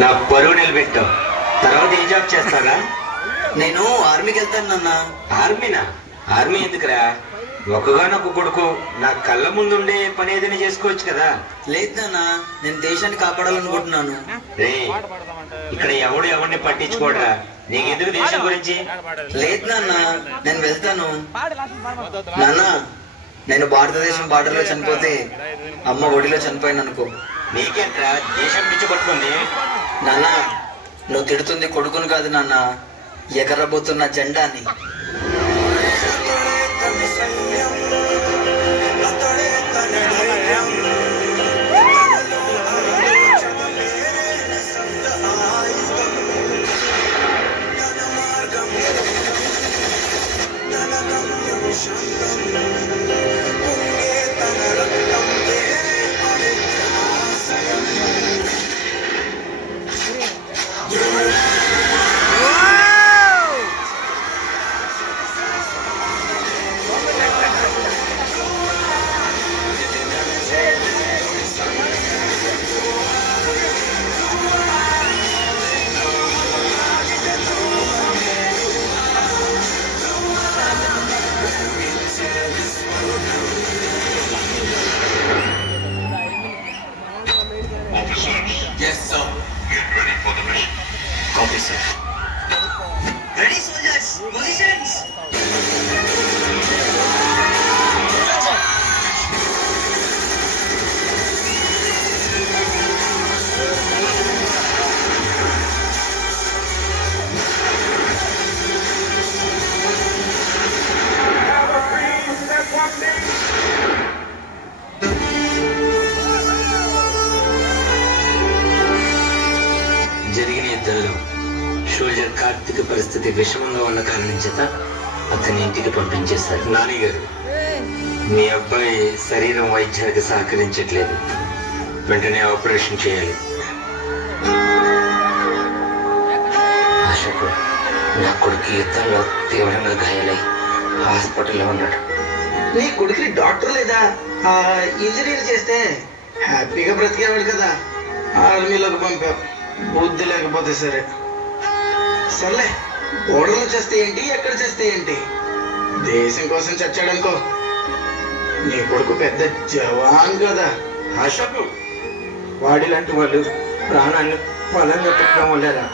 నా పరువు నిలబెట్టావు. తర్వాత ఏం జాబ్ చేస్తారా? నేను ఆర్మీకి వెళ్తాను నాన్న. ఆర్మీనా? ఆర్మీ ఎందుకురా? ఒకగానొక కొడుకు, నా కళ్ళ ముందుండే పని ఏదైనా చేసుకోవచ్చు కదా. లేదు నాన్న, నేను దేశాన్ని కాపాడాలనుకుంటున్నాను. ఇక్కడ ఎవరిని పట్టించుకోడరా. నీకెందుకు దేశం గురించి? లేదు నాన్న, నేను వెళ్తాను. నాన్న, నేను భారతదేశం బార్డర్లో చనిపోతే అమ్మ ఒడిలో చనిపోయాను అనుకో. నీకేంట్రా దేశం పిచ్చి పట్టుకుంది? నాన్న, నువ్వు తిడుతుంది కొడుకును కాదు నాన్న, ఎగరబోతున్న జెండాని. Yes, sir. Get ready for the mission. Copy, sir. Ready, soldiers? Positions! జరిగిన యుద్ధంలో షోల్జర్ కార్తిక్ పరిస్థితి విషమంగా ఉన్న కారణం చేత అతని ఇంటికి పంపించేశారు. నానిగారు, మీ అబ్బాయి శరీరం వైద్యానికి సహకరించట్లేదు. వెంటనే ఆపరేషన్ చేయాలి. అశోక్, నా కొడుకు యుద్ధంలో తీవ్రంగా గాయాలై హాస్పిటల్లో ఉన్నాడు. నీ కొడుకుని డాక్టర్ లేదా? ఇంజనీర్ చేస్తే హ్యాపీగా బ్రతికేవాడు కదా. ఆర్మీలోకి పంపావు, బుద్ధి లేకపోతే సరే. సర్లే, ఓడర్లు చేస్తే ఏంటి, ఎక్కడ చేస్తే ఏంటి, దేశం కోసం చచ్చాడనుకో. నీ కొడుకు పెద్ద జవాన్ కదా. అశోక్, వాడిలాంటి వాళ్ళు ప్రాణాన్ని బలంగా పెట్టడం వల్లేరా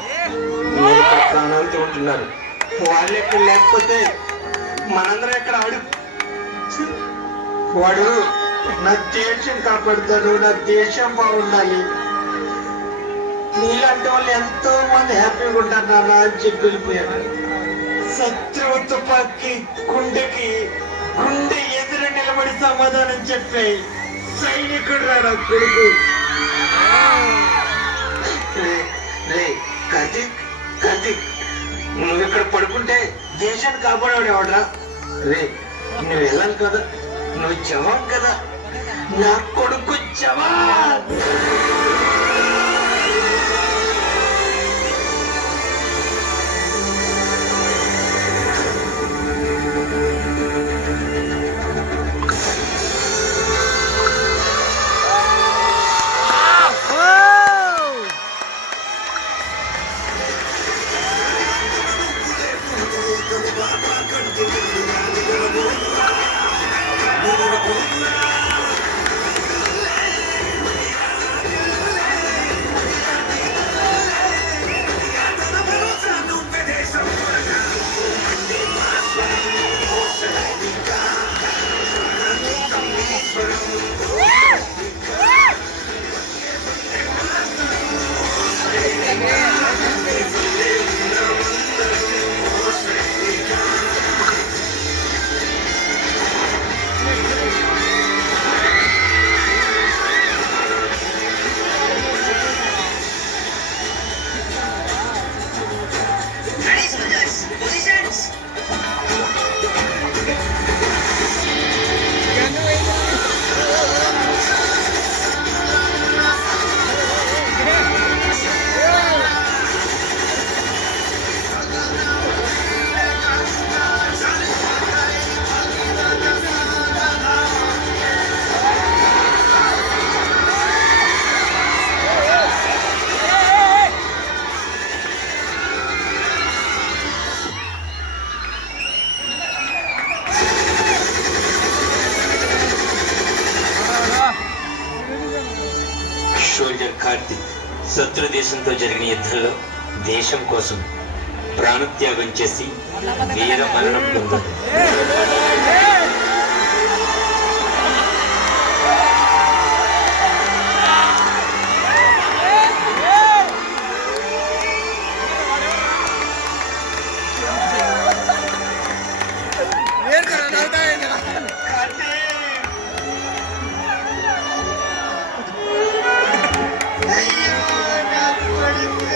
మీరు ఇక్కడ ప్రాణాలతో ఉంటున్నారు. వాళ్ళు ఎక్కడ లేకపోతే మనందరం ఎక్కడ ఆడు. వాడు నా దేశం కాపాడుతాడు, నా దేశం బాగుండాలి, నీలాంటి వాళ్ళు ఎంతో మంది హ్యాపీగా ఉంటారు నాన్న అని చెప్పి వెళ్ళిపోయాడు. శత్రువు తుపాకి గుండెకి గుండె ఎదురు నిలబడి సమాధానం చెప్పే సైనికుడు రా నా కొడుకు. కార్తీక్, నువ్వు ఇక్కడ పడుకుంటే దేశాన్ని కాపాడేవాడరా. రే, నువ్వు వెళ్ళాలి కదా, నువ్వు జవాన్ కదా, నా కొడుకు జవాన్. శత్రు దేశంతో జరిగిన యుద్ధంలో దేశం కోసం ప్రాణత్యాగం చేసి వీర మరణం పొందారు. అయ్యో నా కొడుకు.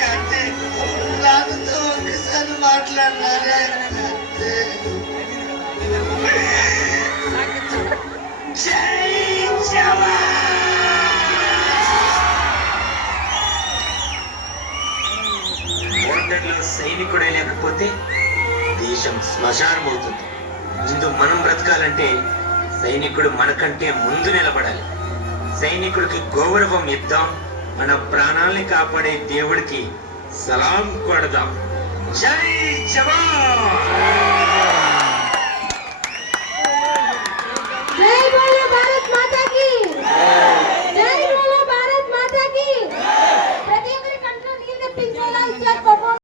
కార్తీక్, నాతో ఒక్కసారి మాట్లాడినారే. జై జవాన్. బోర్డర్లో సైనికుడే లేకపోతే దేశం శ్మశానం అవుతుంది. ముందు మనం బ్రతకాలంటే సైనికుడు మనకంటే ముందు నిలబడాలి. సైనికుడికి గౌరవం ఇద్దాం, మన ప్రాణాల్ని కాపాడే దేవుడికి సలాం కొడదాం. జై జవాన్.